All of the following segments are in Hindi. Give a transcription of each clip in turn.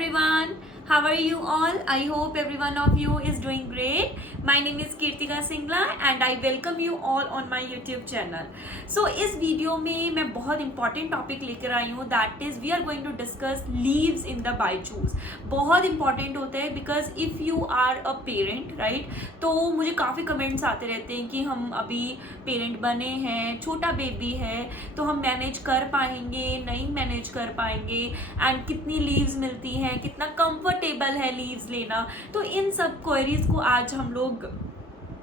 everyone, how are you all? I hope every one of you is doing great. My name is Kirtika Singla and I welcome you all on my YouTube channel. So इस वीडियो में मैं बहुत इंपॉर्टेंट टॉपिक लेकर आई हूँ, that is we are going to discuss leaves in the Byju's. बहुत इंपॉर्टेंट होता है because if you are a parent right, तो मुझे काफ़ी कमेंट्स आते रहते हैं कि हम अभी पेरेंट बने हैं, छोटा बेबी है, तो हम मैनेज कर पाएंगे नहीं मैनेज कर पाएंगे, एंड कितनी लीव्स मिलती हैं, कितना कंफर्टेबल है लीव्स लेना. तो इन सब क्वेरीज को आज हम लोग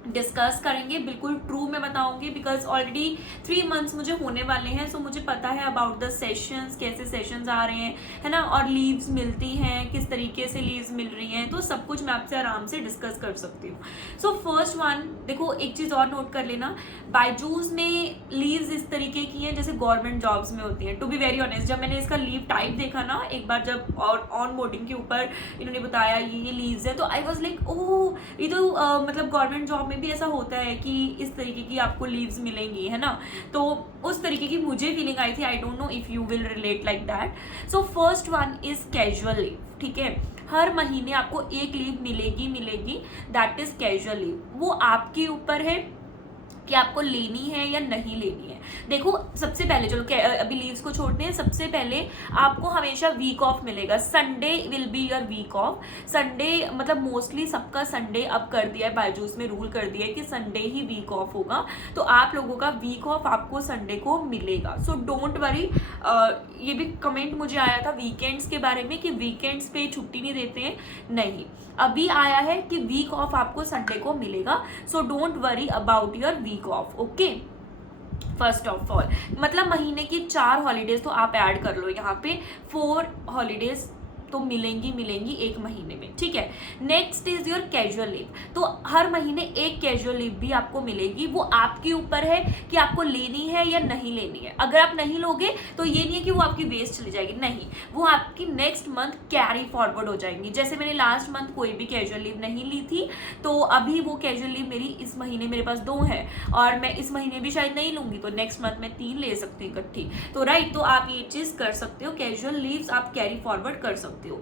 डिस्कस करेंगे. बिल्कुल ट्रू मैं बताऊंगी बिकॉज ऑलरेडी 3 months मुझे होने वाले हैं, सो मुझे पता है अबाउट द सेशंस, कैसे सेशंस आ रहे हैं, है ना, और लीव्स मिलती हैं, किस तरीके से लीव्स मिल रही हैं, तो सब कुछ मैं आपसे आराम से डिस्कस कर सकती हूँ. सो फर्स्ट वन, देखो एक चीज़ और नोट कर लेना, बायजूस में लीव्स इस तरीके की हैं जैसे गवर्नमेंट जॉब्स में होती हैं. टू बी वेरी ऑनेस्ट, जब मैंने इसका लीव टाइप देखा ना एक बार, जब ऑन बोर्डिंग के ऊपर इन्होंने बताया ये लीव्स है, तो आई वॉज लाइक ओह, ये तो मतलब गवर्नमेंट जॉब में भी ऐसा होता है कि इस तरीके की आपको लीव्स मिलेंगी, है ना. तो उस तरीके की मुझे फीलिंग आई थी. I don't know if you will relate like that. So first one is casual leave. ठीक है, हर महीने आपको एक लीव मिलेगी, दैट इज कैजुअल लीव. वो आपके ऊपर है कि आपको लेनी है या नहीं लेनी है. देखो सबसे पहले, चलो अभी लीव्स को छोड़ते हैं, सबसे पहले आपको हमेशा वीक ऑफ मिलेगा. Sunday will be your week off. Sunday मतलब मोस्टली सबका संडे अब कर दिया है, बायजूस में रूल कर दिया है कि संडे ही वीक ऑफ होगा, तो आप लोगों का वीक ऑफ आपको संडे को मिलेगा. So don't worry. ये भी कमेंट मुझे आया था वीकेंड्स के बारे में कि वीकेंड्स पे छुट्टी नहीं देते हैं. नहीं, अभी आया है कि वीक ऑफ आपको संडे को मिलेगा. So don't worry about your week off. Okay, first of all मतलब महीने की 4 हॉलीडेज तो आप ऐड कर लो यहाँ पे, 4 हॉलीडेज तो मिलेंगी एक महीने में. ठीक है, next is your casual leave. तो हर महीने एक कैजुअल लीव भी आपको मिलेगी. वो आपके ऊपर है कि आपको लेनी है या नहीं लेनी है. अगर आप नहीं लोगे तो ये नहीं है कि वो आपकी वेस्ट चली जाएगी, नहीं, वो आपकी नेक्स्ट मंथ कैरी फॉरवर्ड हो जाएंगी. जैसे मैंने लास्ट मंथ कोई भी कैजुअल लीव नहीं ली थी, तो अभी वो कैजुअल लीव मेरी इस महीने मेरे पास 2 है, और मैं इस महीने भी शायद नहीं लूंगी, तो नेक्स्ट मंथ मैं 3 ले सकती हूँ इकट्ठी. तो राइट, तो आप ये चीज कर सकते हो, कैजुअल लीव्स आप कैरी फॉरवर्ड कर सकते हो.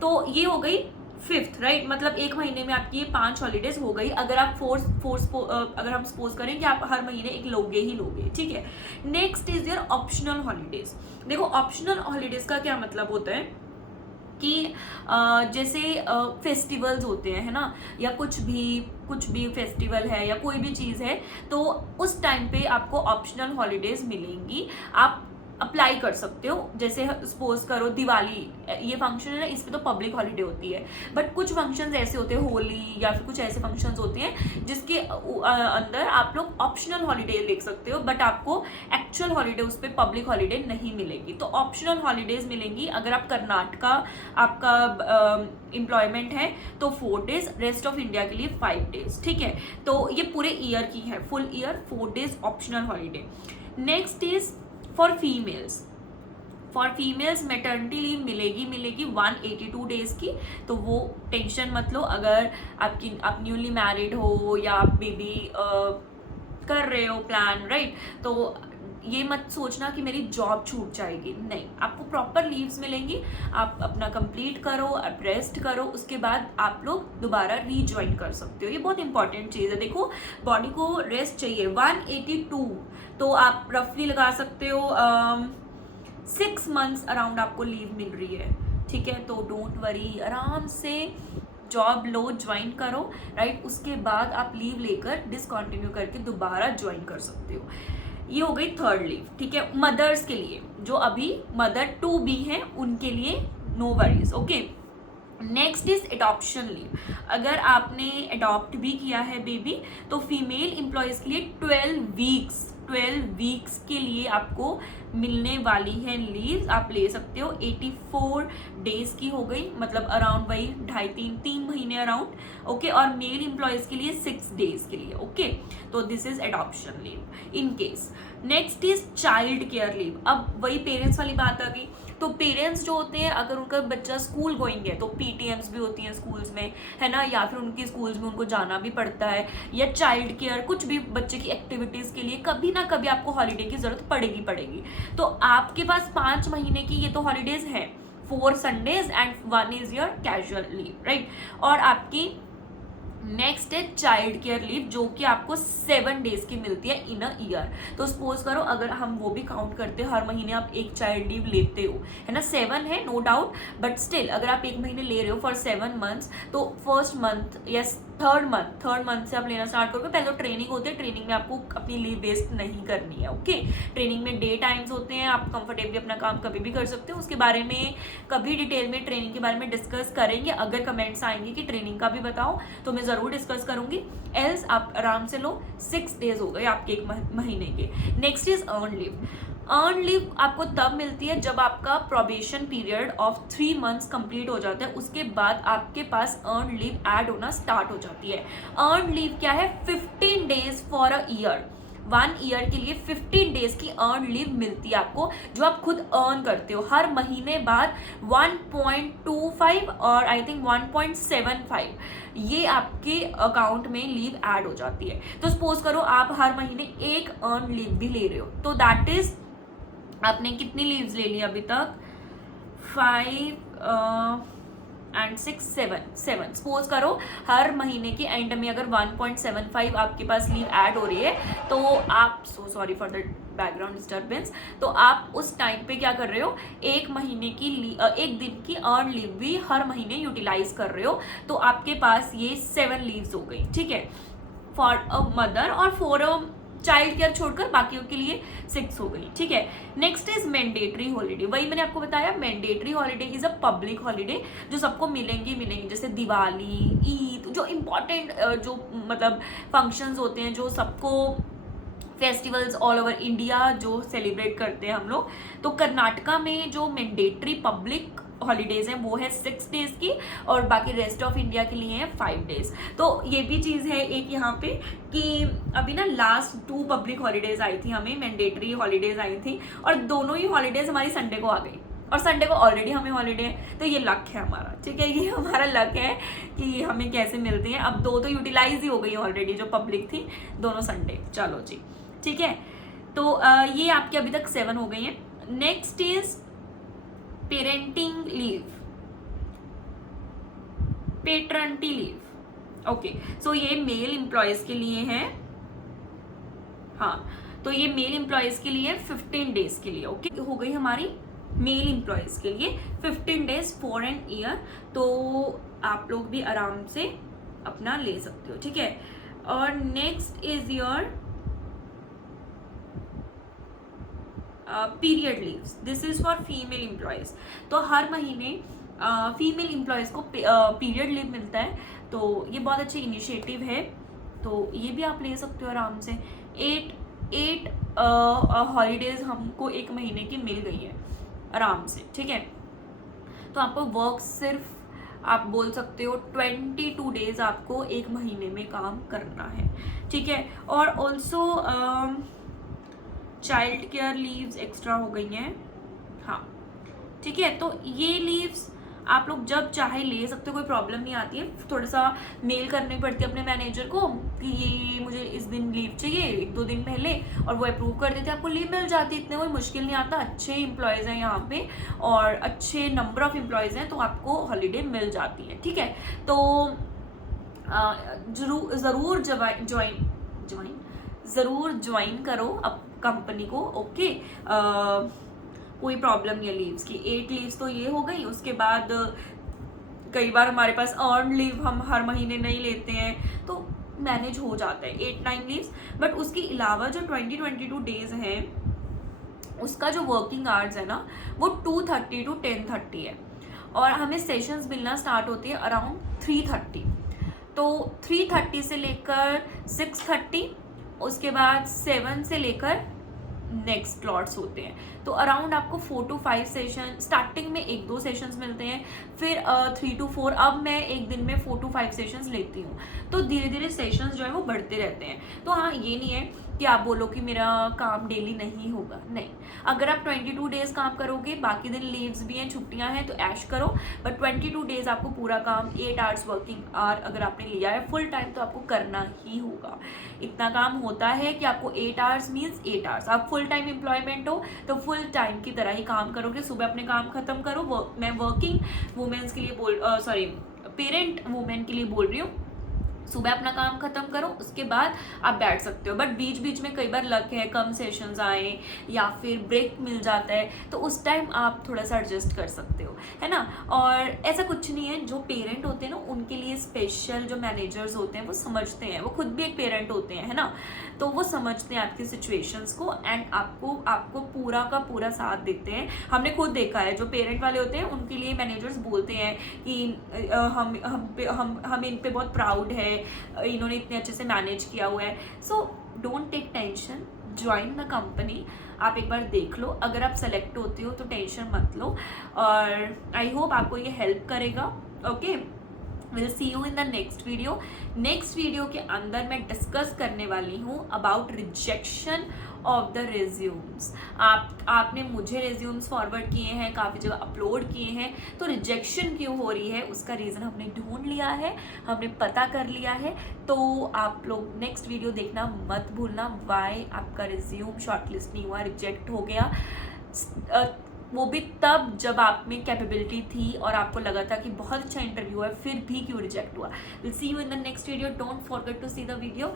तो ये हो गई 5th राइट, मतलब एक महीने में आपकी ये 5 हॉलीडेज हो गई. अगर आप अगर हम सपोज करें कि आप हर महीने एक लोगे ही लोगे. ठीक है, next is your optional holidays. देखो ऑप्शनल हॉलीडेज का क्या मतलब होता है कि जैसे फेस्टिवल्स होते हैं, है ना, या कुछ भी फेस्टिवल है या कोई भी चीज़ है, तो उस टाइम पे आपको ऑप्शनल हॉलीडेज मिलेंगी. आप अप्लाई कर सकते हो. जैसे सपोज करो दिवाली, ये फंक्शन है ना, इस पे तो पब्लिक हॉलीडे होती है, बट कुछ फंक्शंस ऐसे होते हैं, होली या फिर कुछ ऐसे फंक्शंस होते हैं जिसके अंदर आप लोग ऑप्शनल हॉलीडे ले सकते हो, बट आपको एक्चुअल हॉलीडे उस पर पब्लिक हॉलीडे नहीं मिलेगी. तो ऑप्शनल हॉलीडेज मिलेंगी. अगर आप कर्नाटका आपका एम्प्लॉयमेंट है तो 4 days, रेस्ट ऑफ इंडिया के लिए 5 days. ठीक है, तो ये पूरे ईयर की है, full year 4 days optional holiday. Next is for females maternity leave मिलेगी 182 days की. तो वो टेंशन मत लो. अगर आप न्यूली मैरिड हो या आप बेबी कर रहे हो प्लान, राइट, तो ये मत सोचना कि मेरी जॉब छूट जाएगी. नहीं, आपको प्रॉपर लीव्स मिलेंगी. आप अपना कंप्लीट करो, आप रेस्ट करो, उसके बाद आप लोग दोबारा रीज्वाइन कर सकते हो. ये बहुत इंपॉर्टेंट चीज़ है. देखो बॉडी को रेस्ट चाहिए. 182 तो आप रफली लगा सकते हो 6 months अराउंड आपको लीव मिल रही है. ठीक है, तो डोंट वरी, आराम से जॉब लो, ज्वाइन करो, राइट. उसके बाद आप लीव लेकर डिसकंटिन्यू करके दोबारा ज्वाइन कर सकते हो. ये हो गई 3rd लीव. ठीक है, मदर्स के लिए, जो अभी मदर टू बी हैं उनके लिए no worries. Okay, next is adoption leave. अगर आपने अडॉप्ट भी किया है बेबी, तो फीमेल एम्प्लॉयज़ के लिए 12 वीक्स के लिए आपको मिलने वाली है लीव. आप ले सकते हो. 84 days की हो गई, मतलब अराउंड वही 2.5-3 महीने अराउंड. ओके, और मेल एम्प्लॉयज़ के लिए 6 days के लिए. ओके, तो this is adoption leave in case. Next is child care leave. अब वही पेरेंट्स वाली बात आ गई. तो पेरेंट्स जो होते हैं, अगर उनका बच्चा स्कूल गोइंग है तो पीटीएम्स भी होती हैं स्कूल्स में, है ना, या फिर उनकी स्कूल्स में उनको जाना भी पड़ता है, या चाइल्ड केयर, कुछ भी बच्चे की एक्टिविटीज़ के लिए कभी ना कभी आपको हॉलीडे की ज़रूरत पड़ेगी. तो आपके पास 5 महीने की ये तो हॉलीडेज़ हैं. 4 Sundays and 1 is your casual leave, right. और आपकी नेक्स्ट है चाइल्ड केयर लीव, जो कि आपको 7 डेज की मिलती है इन अ ईयर। तो सपोज करो अगर हम वो भी काउंट करते हैं, हर महीने आप एक चाइल्ड लीव लेते हो, है ना, 7 है नो डाउट, बट स्टिल अगर आप एक महीने ले रहे हो फॉर 7 मंथ्स, तो फर्स्ट मंथ या थर्ड मंथ से आप लेना स्टार्ट करोगे। पहले तो ट्रेनिंग होती है, ट्रेनिंग में आपको अपनी लीव वेस्ट नहीं करनी है, ओके। ट्रेनिंग में डे टाइम्स होते हैं, आप कंफर्टेबली अपना काम कभी भी कर सकते हो। उसके बारे में कभी डिटेल में ट्रेनिंग के बारे में डिस्कस करेंगे। अगर कमेंट्स आएंगे कि ट्रेनिंग का भी बताओ तो मैं जरूर डिस्कस करूंगी। एल्स आप आराम से लो, 6 डेज हो गए आपके एक महीने के। Next is earn leave. Earn leave आपको तब मिलती है जब आपका probation period of 3 months complete हो जाता है, उसके बाद आपके पास अर्न लीव ऐड होना स्टार्ट हो जाती है। अर्न लीव क्या है? 15 days for a year. 1 year के लिए 15 डेज की अर्न लीव मिलती है आपको, जो आप खुद अर्न करते हो। हर महीने बाद 1.25 और आई थिंक 1.75 ये आपके अकाउंट में लीव ऐड हो जाती है। तो सपोज करो आप हर महीने एक अर्न लीव भी ले रहे हो, तो दैट इज आपने कितनी लीव्स ले ली अभी तक? 5 एंड 6 7 सपोज करो हर महीने के एंड में अगर 1.75 आपके पास लीव ऐड हो रही है, तो आप, so sorry for the background disturbance, तो आप उस टाइम पे क्या कर रहे हो? एक महीने की एक दिन की अर्न लीव भी हर महीने यूटिलाइज कर रहे हो। तो आपके पास ये 7 लीव्स हो गई, ठीक है, फॉर अ मदर, और फॉर अ चाइल्ड केयर छोड़कर बाकियों के लिए 6 हो गई, ठीक है। Next is mandatory holiday. वही मैंने आपको बताया, mandatory holiday is a public holiday जो सबको मिलेंगी, जैसे दिवाली, ईद, जो इम्पोर्टेंट जो मतलब फंक्शंस होते हैं, जो सबको फेस्टिवल्स ऑल ओवर इंडिया जो सेलिब्रेट करते हैं हम लोग। तो कर्नाटका में जो मैंडेटरी पब्लिक हॉलीडेज हैं वो है 6 डेज की, और बाकी रेस्ट ऑफ इंडिया के लिए है 5 डेज। तो ये भी चीज़ है एक यहाँ पे कि अभी ना लास्ट 2 पब्लिक हॉलीडेज आई थी, हमें मैंडेटरी हॉलीडेज आई थी, और दोनों ही हॉलीडेज हमारी संडे को आ गई, और संडे को ऑलरेडी हमें हॉलीडे है। तो ये लक है हमारा, ठीक है, ये हमारा लक है कि हमें कैसे मिलती हैं। अब 2 तो यूटिलाइज ही हो गई ऑलरेडी, जो पब्लिक थी, दोनों संडे। चलो जी, ठीक है। तो ये आपके अभी तक 7 हो गई हैं। Next is parenting leave, paternity leave, okay. So ये मेल एम्प्लॉयज के लिए है, हाँ, तो ये मेल एम्प्लॉयज के लिए 15 डेज के लिए, ओके। हो गई हमारी मेल एम्प्लॉयज के लिए 15 डेज फॉर एन ईयर। तो आप लोग भी आराम से अपना ले सकते हो, ठीक है। और next is your period leaves. This is for female employees. तो हर महीने फीमेल एम्प्लॉयज को पीरियड लीव मिलता है, तो ये बहुत अच्छी इनिशिएटिव है, तो ये भी आप ले सकते हो आराम से। 8 हॉलीडेज हमको एक महीने की मिल गई है आराम से, ठीक है। तो आपको वर्क सिर्फ आप बोल सकते हो 22 डेज आपको एक महीने में काम करना है, ठीक है। और also child care leaves extra हो गई हैं, हाँ, ठीक है। तो ये लीव्स आप लोग जब चाहे ले सकते हो, कोई प्रॉब्लम नहीं आती है। थोड़ा सा मेल करनी पड़ती है अपने मैनेजर को कि ये मुझे इस दिन लीव चाहिए, 1-2 दिन पहले, और वो अप्रूव कर देते हैं, आपको लीव मिल जाती है। इतने कोई मुश्किल नहीं आता, अच्छे एम्प्लॉयज़ हैं यहाँ पे और अच्छे नंबर ऑफ एम्प्लॉयज़ हैं, तो आपको हॉलीडे मिल जाती है, ठीक है। तो ज़रूर ज्वाइन करो अब कंपनी को, ओके। कोई प्रॉब्लम नहीं है लीव्स की। 8 लीव्स तो ये हो गई। उसके बाद कई बार हमारे पास अर्न लीव हम हर महीने नहीं लेते हैं, तो मैनेज हो जाता है 8-9 लीव्स। बट उसके अलावा जो 22 डेज हैं, उसका जो वर्किंग आवर्स है ना, वो 2:30 to 10:30 है, और हमें सेशंस मिलना स्टार्ट होती है अराउंड 3:30। तो 3:30 से लेकर 6:30, उसके बाद 7 से लेकर नेक्स्ट स्लॉट्स होते हैं। तो अराउंड आपको 4 to 5 सेशन, स्टार्टिंग में 1-2 सेशंस मिलते हैं, फिर 3 to 4, अब मैं एक दिन में 4 to 5 सेशंस लेती हूँ। तो धीरे धीरे सेशंस जो है वो बढ़ते रहते हैं। तो हाँ, ये नहीं है कि आप बोलो कि मेरा काम डेली नहीं होगा, नहीं। अगर आप 22 डेज काम करोगे, बाकी दिन लीव्स भी हैं, छुट्टियां हैं, तो ऐश करो, बट 22 डेज आपको पूरा काम 8 आवर्स वर्किंग आवर अगर आपने लिया है फुल टाइम तो आपको करना ही होगा। इतना काम होता है कि आपको 8 आवर्स मीन्स 8 आवर्स। आप फुल टाइम एम्प्लॉयमेंट हो तो फुल टाइम की तरह ही काम करोगे। सुबह अपने काम खत्म करो। मैं वर्किंग वुमेन्स के लिए पेरेंट वुमेन के लिए बोल रही हूँ, सुबह अपना काम खत्म करो, उसके बाद आप बैठ सकते हो। बट बीच बीच में कई बार लक है, कम सेशंस आए या फिर ब्रेक मिल जाता है, तो उस टाइम आप थोड़ा सा एडजस्ट कर सकते हो, है ना। और ऐसा कुछ नहीं है, जो पेरेंट होते हैं ना उनके लिए स्पेशल जो मैनेजर्स होते हैं वो समझते हैं, वो खुद भी एक पेरेंट होते हैं, है ना, तो वो समझते हैं आपकी सिचुएशंस को एंड आपको पूरा का पूरा साथ देते हैं। हमने खुद देखा है, जो पेरेंट वाले होते हैं उनके लिए मैनेजर्स बोलते हैं कि हम इन पे बहुत प्राउड है, इन्होंने इतने अच्छे से मैनेज किया हुआ है। So don't take tension, join the company. आप एक बार देख लो, अगर आप सेलेक्ट होते हो तो टेंशन मत लो, और आई होप आपको ये हेल्प करेगा। Okay, will see you in the next video. Next video के अंदर मैं डिस्कस करने वाली हूँ about rejection of the resumes. आपने मुझे रिज्यूम्स फॉरवर्ड किए हैं, काफ़ी जगह अपलोड किए हैं, तो रिजेक्शन क्यों हो रही है उसका रीज़न हमने ढूंढ लिया है, हमने पता कर लिया है। तो आप लोग नेक्स्ट वीडियो देखना मत भूलना, वाई आपका रिज्यूम शॉर्टलिस्ट नहीं हुआ, रिजेक्ट हो गया, वो भी तब जब आप में कैपेबिलिटी थी और आपको लगा था कि बहुत अच्छा इंटरव्यू है, फिर भी क्यों रिजेक्ट हुआ। Will see you in the next video. Don't forget to see the video.